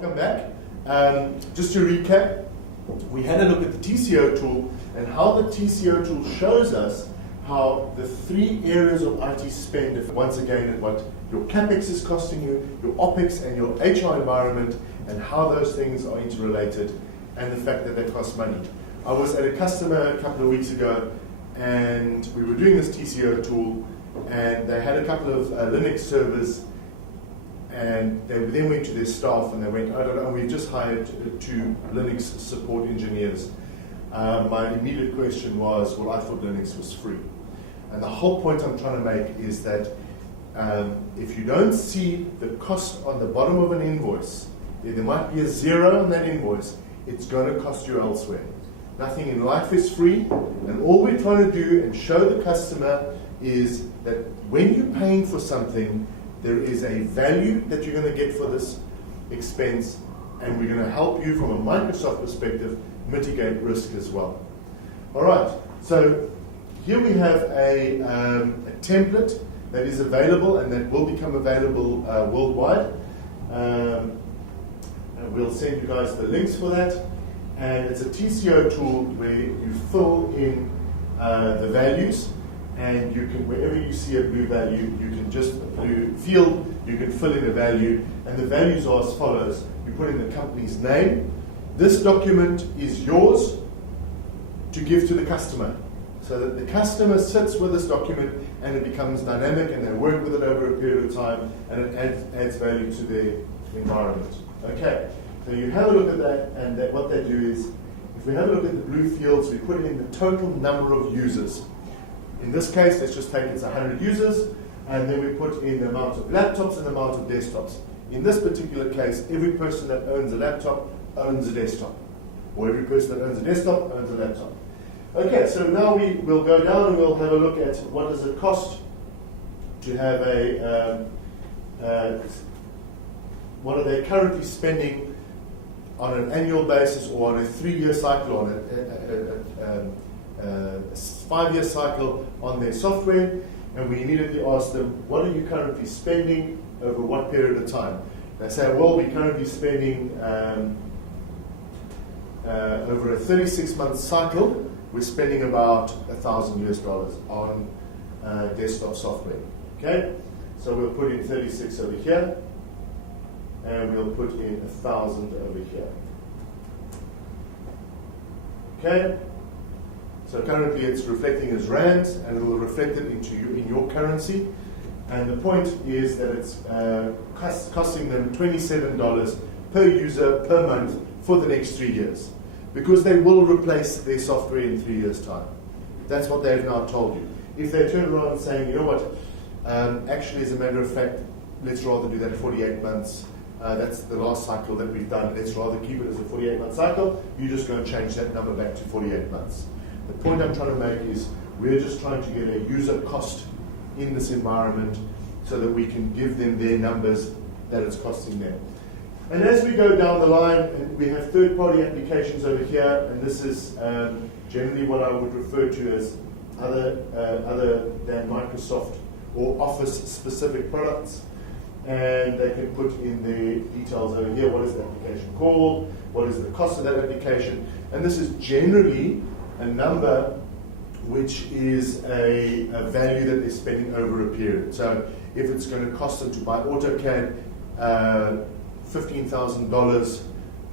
Welcome back. Just to recap, we had a look at the TCO tool and how the TCO tool shows us how the three areas of IT spend, once again, at what your CapEx is costing you, your OpEx and your HR environment, and how those things are interrelated, and the fact that they cost money. I was at a customer a couple of weeks ago, and we were doing this TCO tool, and they had a couple of Linux servers, and they then went to their staff and they went, I don't know, we've just hired two Linux support engineers. My immediate question was, well, I thought Linux was free. And the whole point I'm trying to make is that if you don't see the cost on the bottom of an invoice, there might be a zero on that invoice, it's going to cost you elsewhere. Nothing in life is free, and all we're trying to do and show the customer is that when you're paying for something, there is a value that you're going to get for this expense, and we're going to help you from a Microsoft perspective mitigate risk as well. All right, so here we have a template that is available and that will become available worldwide. And we'll send you guys the links for that. And it's a TCO tool where you fill in the values, and you can, wherever you see a blue value, you can just, a blue field, you can fill in a value, and the values are as follows. You put in the company's name. This document is yours to give to the customer, so that the customer sits with this document and it becomes dynamic and they work with it over a period of time, and it adds value to their environment. Okay, so you have a look at that, and what they do is, if we have a look at the blue fields, we put in the total number of users. In this case, let's just take it's 100 users, and then we put in the amount of laptops and the amount of desktops. In this particular case, every person that owns a laptop owns a desktop, or every person that owns a desktop owns a laptop. Okay, so now we will go down and we'll have a look at what does it cost to have what are they currently spending on an annual basis or on a 3-year cycle, on a 5-year cycle on their software, and we immediately ask them, what are you currently spending over what period of time? They say, well, we're currently spending over a 36-month cycle, we're spending about $1,000 on desktop software. Okay, so we'll put in 36 over here, and we'll put in 1,000 over here. Okay. So currently it's reflecting as rands, and it will reflect it in your currency. And the point is that it's costing them $27 per user per month for the next 3 years, because they will replace their software in 3 years' time. That's what they've now told you. If they turn around and saying, you know what, actually, as a matter of fact, let's rather do that 48 months. That's the last cycle that we've done. Let's rather keep it as a 48-month cycle. You're just going to change that number back to 48 months. The point I'm trying to make is we're just trying to get a user cost in this environment so that we can give them their numbers that it's costing them. And as we go down the line, and we have third-party applications over here, and this is generally what I would refer to as other than Microsoft or Office-specific products. And they can put in the details over here. What is the application called? What is the cost of that application? And this is generally a number which is a value that they're spending over a period. So if it's going to cost them to buy AutoCAD $15,000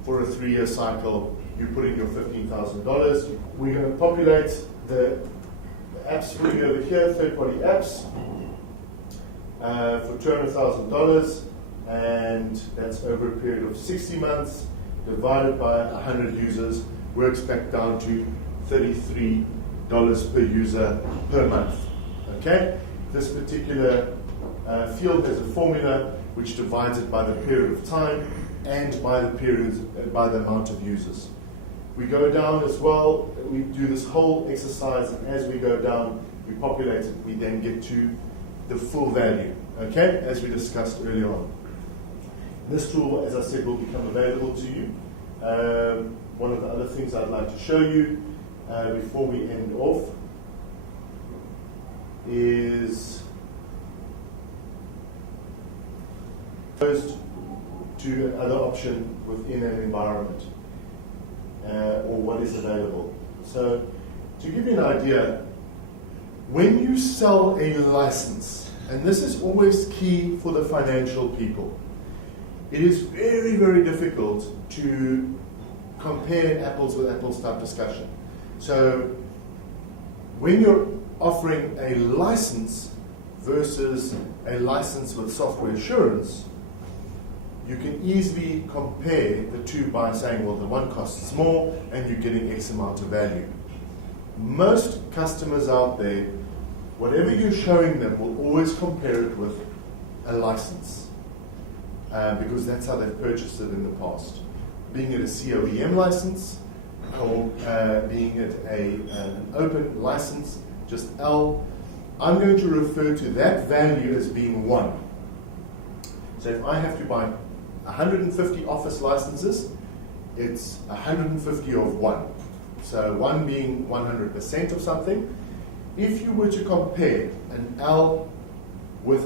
for a 3-year cycle, you put in your $15,000. We're going to populate the apps for you over here, third-party apps, for $200,000, and that's over a period of 60 months divided by 100 users, works back down to $33 per user per month. Okay? This particular field has a formula which divides it by the period of time and by the amount of users. We go down as well, we do this whole exercise, and as we go down, we populate it, we then get to the full value, okay, as we discussed earlier on. This tool, as I said, will become available to you. One of the other things I'd like to show you before we end off is to to another option within an environment, or what is available. So, to give you an idea, when you sell a license, and this is always key for the financial people, it is very, very difficult to compare apples with apples type discussion. So, when you're offering a license versus a license with software assurance, you can easily compare the two by saying, well, the one costs more and you're getting X amount of value. Most customers out there, whatever you're showing them, will always compare it with a license, because that's how they've purchased it in the past. Being it a COEM license, or being it an open license, just L, I'm going to refer to that value as being 1. So if I have to buy 150 office licenses, it's 150 of 1. So 1 being 100% of something. If you were to compare an L with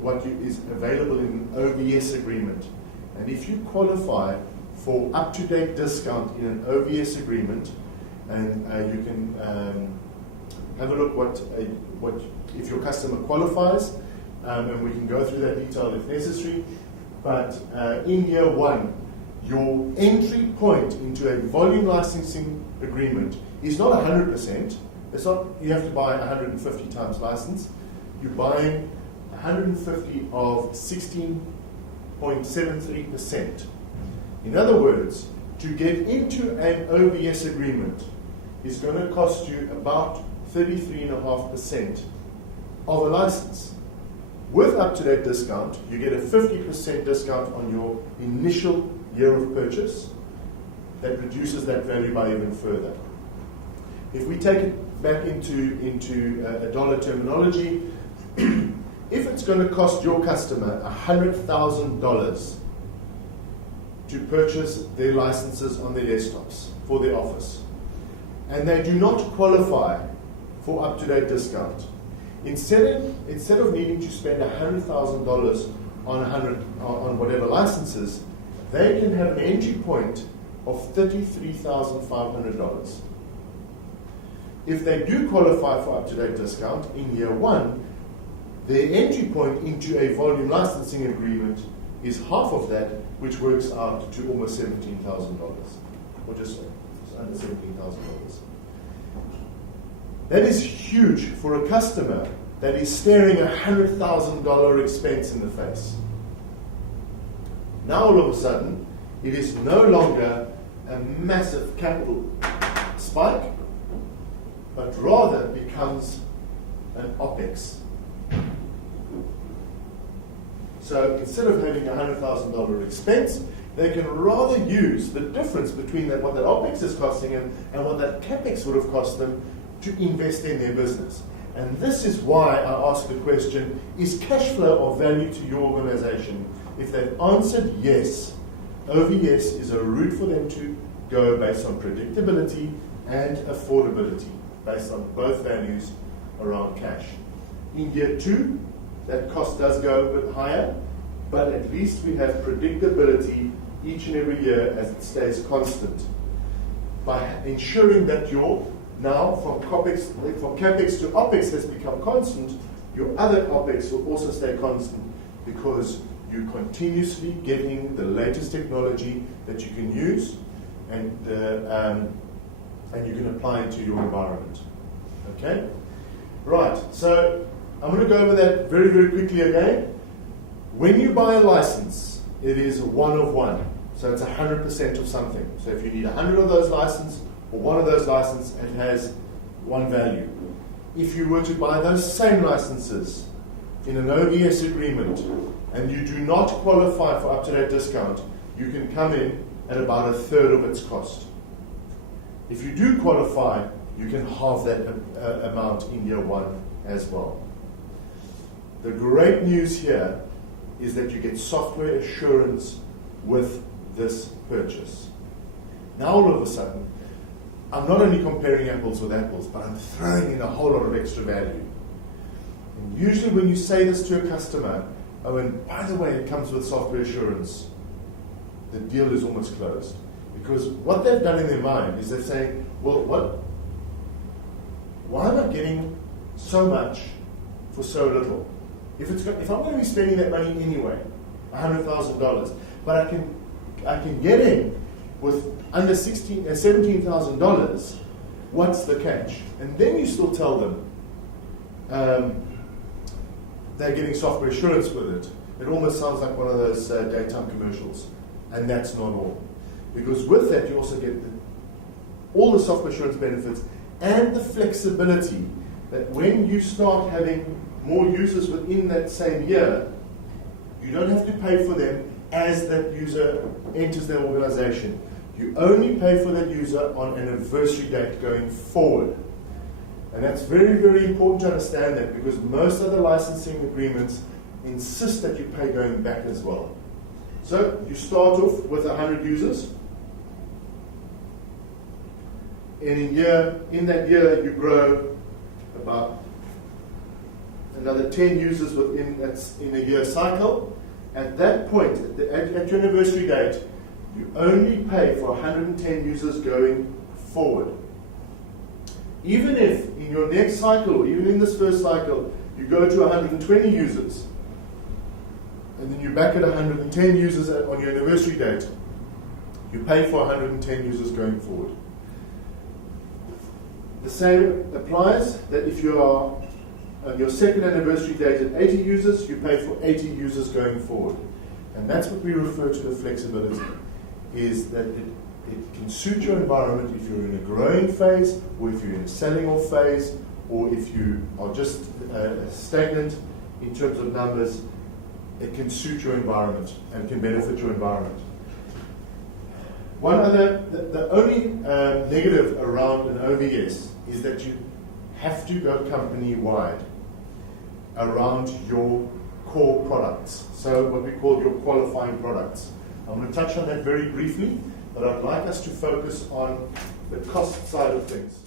what is available in an OVS agreement, and if you qualify for up-to-date discount in an OVS agreement, and you can have a look what if your customer qualifies, and we can go through that detail if necessary. But in year 1, your entry point into a volume licensing agreement is not 100%. It's not you have to buy 150 times license. You're buying 150 of 16.73%. In other words, to get into an OVS agreement is going to cost you about 33.5% of a license. With up-to-date discount, you get a 50% discount on your initial year of purchase. That reduces that value by even further. If we take it back into a dollar terminology, if it's going to cost your customer $100,000 to purchase their licenses on their desktops for their office, and they do not qualify for up-to-date discount, instead of needing to spend $100,000 on whatever licenses, they can have an entry point of $33,500. If they do qualify for up-to-date discount in year 1, their entry point into a volume licensing agreement is half of that, which works out to almost $17,000, or just under $17,000. That is huge for a customer that is staring a $100,000 expense in the face. Now all of a sudden, it is no longer a massive capital spike, but rather becomes an OPEX. So instead of having a $100,000 expense, they can rather use the difference between what that OPEX is costing them and what that CAPEX would have cost them to invest in their business. And this is why I ask the question, is cash flow of value to your organization? If they've answered yes, OVS is a route for them to go based on predictability and affordability, based on both values around cash. In year 2, that cost does go a bit higher, but at least we have predictability each and every year as it stays constant. By ensuring that your now from CAPEX to OPEX has become constant, your other OPEX will also stay constant because you're continuously getting the latest technology that you can use and you can apply it to your environment. Okay? Right, so I'm going to go over that very, very quickly again. When you buy a license, it is 1 of 1. So it's 100% of something. So if you need 100 of those licenses, or 1 of those licenses, it has 1 value. If you were to buy those same licenses in an OVS agreement, and you do not qualify for up-to-date discount, you can come in at about 1/3 of its cost. If you do qualify, you can halve that amount in year 1 as well. The great news here is that you get software assurance with this purchase. Now all of a sudden, I'm not only comparing apples with apples, but I'm throwing in a whole lot of extra value. And usually when you say this to a customer, oh, and by the way, it comes with software assurance, the deal is almost closed. Because what they've done in their mind is they're saying, well, why am I getting so much for so little? If I'm going to be spending that money anyway, $100,000, but I can get in with under $17,000, what's the catch? And then you still tell them they're getting software assurance with it. It almost sounds like one of those daytime commercials, and that's not all. Because with that, you also get all the software assurance benefits and the flexibility that when you start having more users within that same year, you don't have to pay for them as that user enters their organization. You only pay for that user on an anniversary date going forward. And that's very, very important to understand that, because most of the licensing agreements insist that you pay going back as well. So you start off with 100 users. In that year, you grow about another 10 users in a year cycle. At that point, at your anniversary date, you only pay for 110 users going forward. Even if in your next cycle, or even in this first cycle, you go to 120 users, and then you're back at 110 users on your anniversary date, you pay for 110 users going forward. The same applies that if you are on your second anniversary date at 80 users, you pay for 80 users going forward. And that's what we refer to the flexibility, is that it can suit your environment if you're in a growing phase, or if you're in a selling off phase, or if you are just stagnant in terms of numbers. It can suit your environment and can benefit your environment. The only negative around an OVS is that you have to go company-wide around your core products. So what we call your qualifying products. I'm going to touch on that very briefly, but I'd like us to focus on the cost side of things.